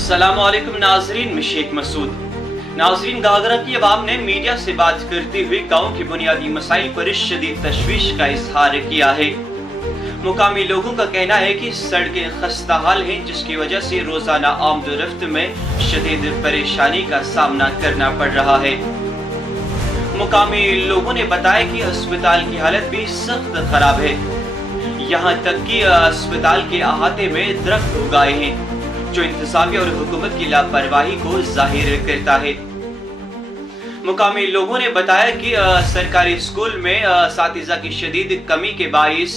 अस्सलाम वालेकुम नाजरीन, मैं शेख मसूद। नाजरीन, घाघरा की आवाम ने मीडिया से बात करते हुए गाँव के बुनियादी मसाइल पर शदीद तशवीश का इजहार किया है। मुकामी लोगों का कहना है कि सड़कें खस्ता हाल हैं, जिसकी वजह से रोजाना आमदोरफ्त में शदीद परेशानी का सामना करना पड़ रहा है। मुकामी लोगों ने बताया कि अस्पताल की हालत भी सख्त खराब है। यहाँ तक कि अस्पताल के अहाते में दरख्त उगाए हैं, जो इंतजामिया और हुकूमत की लापरवाही को जाहिर करता है। मुकामी लोगों ने बताया कि सरकारी स्कूल में असातिज़ा की शदीद कमी के बाइस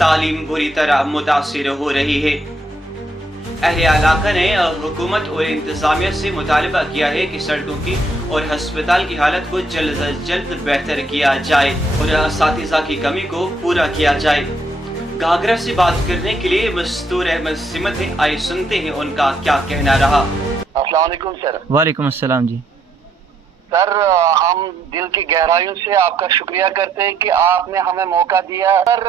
तालीम बुरी तरह मुतासिर हो रही है। अहले इलाका ने हुकूमत और इंतजामिया से मुतालबा किया है कि सड़कों की और अस्पताल की हालत को जल्द अज जल्द बेहतर किया जाए और असातिज़ा की कमी को पूरा किया जाए। घाघरा से बात करने के लिए मस्तूर अहमद सिमत हैं। आइए सुनते हैं उनका क्या कहना रहा। अस्सलाम वालेकुम सर। वालेकुम अस्सलाम जी। सर, हम दिल की गहराइयों से आपका शुक्रिया करते हैं कि आपने हमें मौका दिया। सर,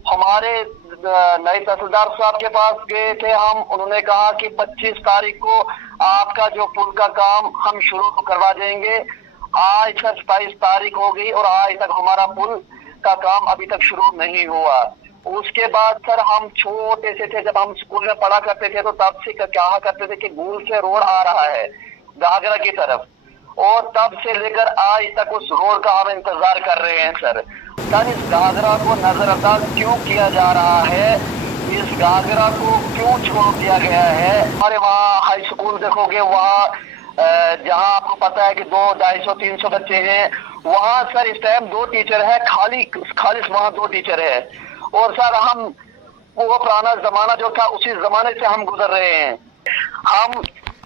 हमारे नए तहसीलदार साहब के पास गए थे हम, उन्होंने कहा कि 25 तारीख को आपका जो पुल का काम हम शुरू करवा देंगे। आज सर 27 तारीख हो गई और आज तक हमारा पुल का काम अभी तक शुरू नहीं हुआ। उसके बाद सर हम छोटे से थे, जब हम स्कूल में पढ़ा करते थे तो तब से कहा करते थे कि गूल से रोड आ रहा है घाघरा की तरफ, और तब से लेकर आज तक उस रोड का हम इंतजार कर रहे हैं। सर इस घाघरा को नजरअंदाज क्यों किया जा रहा है? इस घाघरा को क्यों छोड़ दिया गया है? हमारे वहाँ हाई स्कूल देखोगे, वहाँ जहाँ आपको पता है कि 200-250-300 बच्चे हैं, वहाँ सर इस टाइम 2 टीचर है, खाली वहाँ 2 टीचर है। और सर हम वो पुराना जमाना जो था उसी जमाने से हम गुजर रहे हैं। हम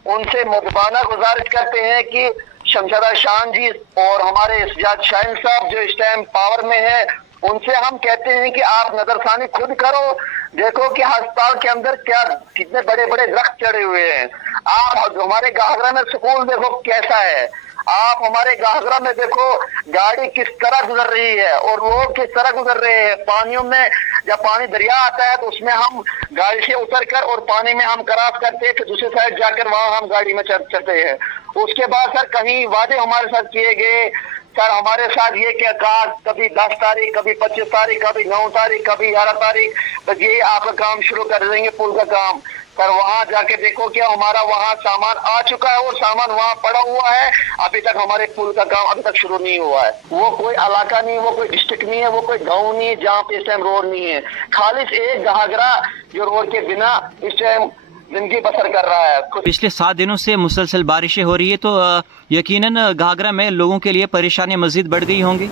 उनसे मुदबाना गुजारिश करते हैं कि शमशादा शान जी और हमारे इस्जाद शाहीन साहब जो इस टाइम पावर में है, उनसे हम कहते हैं कि आप नजरसानी खुद करो, देखो कि अस्पताल के अंदर क्या कितने बड़े बड़े दरख्त चढ़े हुए हैं। आप हमारे घाघरा में स्कूल देखो कैसा है, आप हमारे घाघरा में देखो गाड़ी किस तरह गुजर रही है और लोग किस तरह गुजर रहे हैं। पानियों में जब पानी दरिया आता है तो उसमें हम गाड़ी से उतर कर और पानी में हम क्रॉस करते हैं, फिर दूसरे साइड जाकर वहाँ हम गाड़ी में चलते हैं। उसके बाद सर कहीं वादे हमारे साथ किए गए। सर हमारे साथ ये क्या कहा, कभी 10 तारीख, कभी 25 तारीख, कभी 9 तारीख, कभी 11 तारीख, बस ये आपका काम शुरू कर देंगे पुल का काम। सर वहाँ जाके देखो क्या हमारा वहाँ सामान आ चुका है और सामान वहाँ पड़ा हुआ है, अभी तक हमारे पुल का काम अभी तक शुरू नहीं हुआ है। वो कोई इलाका नहीं, वो कोई डिस्ट्रिक्ट नहीं है, वो कोई गाँव नहीं है जहाँ पे इस टाइम रोड नहीं है। खाली एक घाघरा जो रोड के बिना इस टाइम जिंदगी बसर कर रहा है। पिछले 7 दिनों से मुसलसल बारिशें हो रही है, तो यकीनन घाघरा में लोगों के लिए परेशानियां मजीद बढ़ गई होंगी।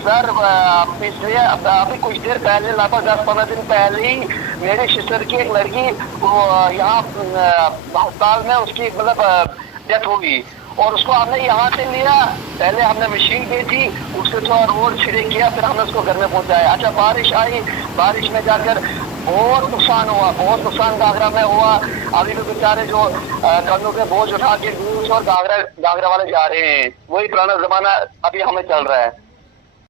सर पिछले अभी कुछ देर पहले, लगभग 10-15 दिन पहले ही मेरी सिस्टर की एक लड़की यहाँ अस्पताल में उसकी मतलब डेथ हो गई और उसको हमने यहाँ से लिया। पहले हमने मशीन दी थी, उससे थोड़ा रोड छिड़े किया, फिर हमने उसको घर में पहुँचाया। अच्छा बारिश आई, बारिश में जाकर बहुत नुकसान हुआ, बहुत नुकसान घाघरा में हुआ। अभी भी बेचारे जो कंधों के बोझ उठा के दूर और घाघरा वाले जा रहे हैं, वही पुराना जमाना अभी हमें चल रहा है।